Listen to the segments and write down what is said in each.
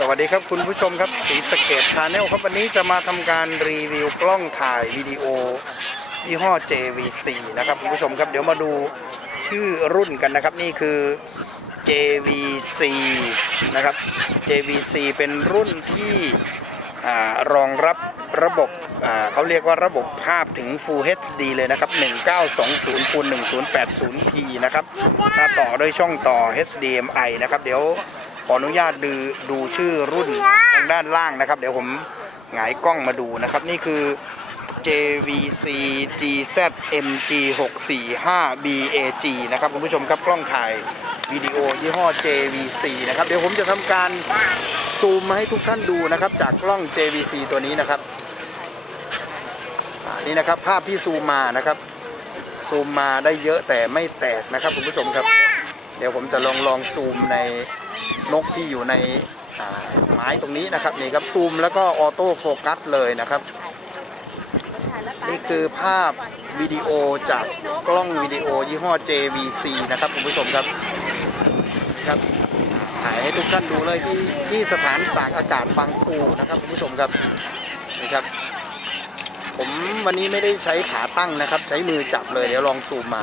สวัสดีครับคุณผู้ชมครับสีสเกตชาแนลครับวันนี้จะมาทำการรีวิวกล้องถ่ายวิดีโอยี่ห้อ JVC นะครับคุณผู้ชมครับเดี๋ยวมาดูชื่อรุ่นกันนะครับนี่คือ JVC นะครับ JVC เป็นรุ่นที่อรองรับระบบเขาเรียกว่าระบบภาพถึง Full HD เลยนะครับ 1920คูณ 1080p นะครับถ้าต่อด้วยช่องต่อ HDMI นะครับเดี๋ยว ขออนุญาตดูดูชื่อรุ่นทางด้านล่างนะครับ เดี๋ยวผมหงายกล้องมาดูนะครับ นี่คือ JVC GZ MG 645 BAG นะครับคุณผู้ชมครับกล้องถ่ายวิดีโอยี่ห้อ JVC นะครับ เดี๋ยวผมจะทำการซูมมาให้ทุกท่านดูนะครับ จากกล้อง JVC ตัวนี้นะครับอ่านี่นะครับภาพที่ซูมมานะครับซูมมาได้เยอะแต่ไม่แตกนะครับคุณผู้ชมครับ เดี๋ยวผมจะลองลองซูมใน นกที่อยู่ในไม้ตรงนี้นะครับนี่ครับซูมแล้วก็ออโต้โฟกัสเลยนะครับ นี่คือภาพวิดีโอจากกล้องวิดีโอยี่ห้อ JVC นะครับคุณผู้ชมครับครับถ่ายให้ทุกท่านดูเลยที่ที่สถานตากอากาศบางปูนะครับคุณผู้ชมครับนี่ครับ ผมวันนี้ไม่ได้ใช้ขาตั้งนะครับ ใช้มือจับเลยเดี๋ยวลองซูมมา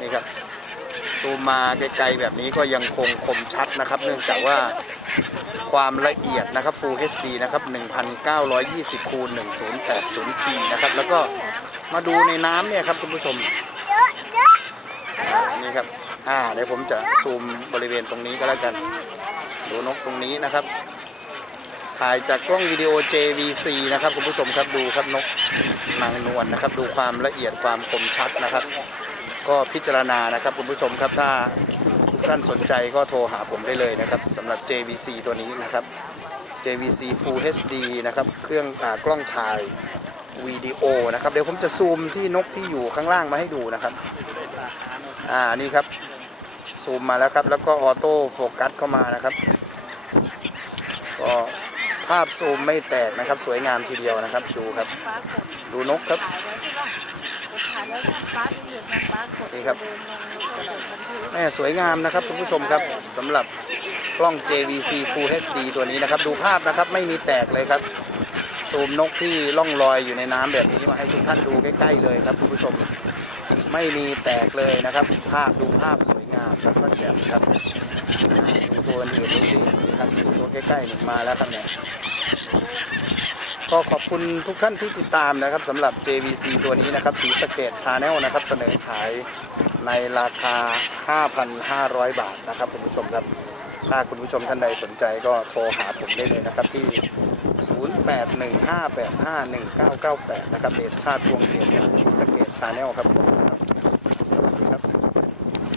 นี่ครับ ซูมมาไกลๆแบบนี้ก็ยังคงคมชัดนะครับ เนื่องจากว่าความละเอียดนะครับ Full HD นะครับ 1920คูณ 1080p นะครับ แล้วก็มาดูในน้ำเนี่ยครับคุณผู้ชมอ่านี่ครับอ่าเดี๋ยวผมจะซูมบริเวณตรงนี้ก็แล้วกัน ดูนกตรงนี้นะครับ ถ่ายจากกล้องวิดีโอ JVC นะครับคุณผู้ชมครับดูครับนกนางนวลนะครับ ดูความละเอียดความคมชัดนะครับ ก็พิจารณานะครับคุณผู้ชมครับถ้าทุกท่านสนใจก็โทรหาผมได้เลยนะครับสำหรับ JVC ตัวนี้นะครับ JVC Full HD นะครับเครื่องอกล้องถ่ายวิดีโอนะครับเดี๋ยวผมจะซูมที่นกที่อยู่ข้างล่างมาให้ดูนะครับอ่านี่ครับซูมมาแล้วครับแล้วก็ออโต้โฟกัสเข้ามานะครับก็ภาพซูมไม่แตกนะครับ สวยงามทีเดียวนะครับ ดูครับ ดูนกครับ นี่ครับแม่สวยงามนะครับคุณผู้ชมครับสำหรับกล้อง JVC Full HD ตัวนี้นะครับ ดูภาพนะครับไม่มีแตกเลยครับ ซูมนกที่ล่องลอยอยู่ในน้ำแบบนี้มาให้ทุกท่านดูใกล้ๆเลยครับคุณผู้ชมไม่มีแตกเลยนะครับ ภาพดูภาพสวยงามแล้วก็แจ่มครับดูตัวอื่นดูสิครับดูตัวใกล้ๆหนึ่งมาแล้วครับเนี่ย ก็ขอบคุณทุกท่านที่ติดตามนะครับสำหรับ JVC ตัวนี้นะครับสีสเกตชาแนลนะครับเสนอขายในราคา 5,500 บาทนะครับคุณผู้ชมครับ ถ้าคุณผู้ชมท่านใดสนใจก็โทรหาผมได้เลยนะครับที่ 0815851998 นะครับเดชชาติพวงเกียรติสีสเกตชาแนลครับผม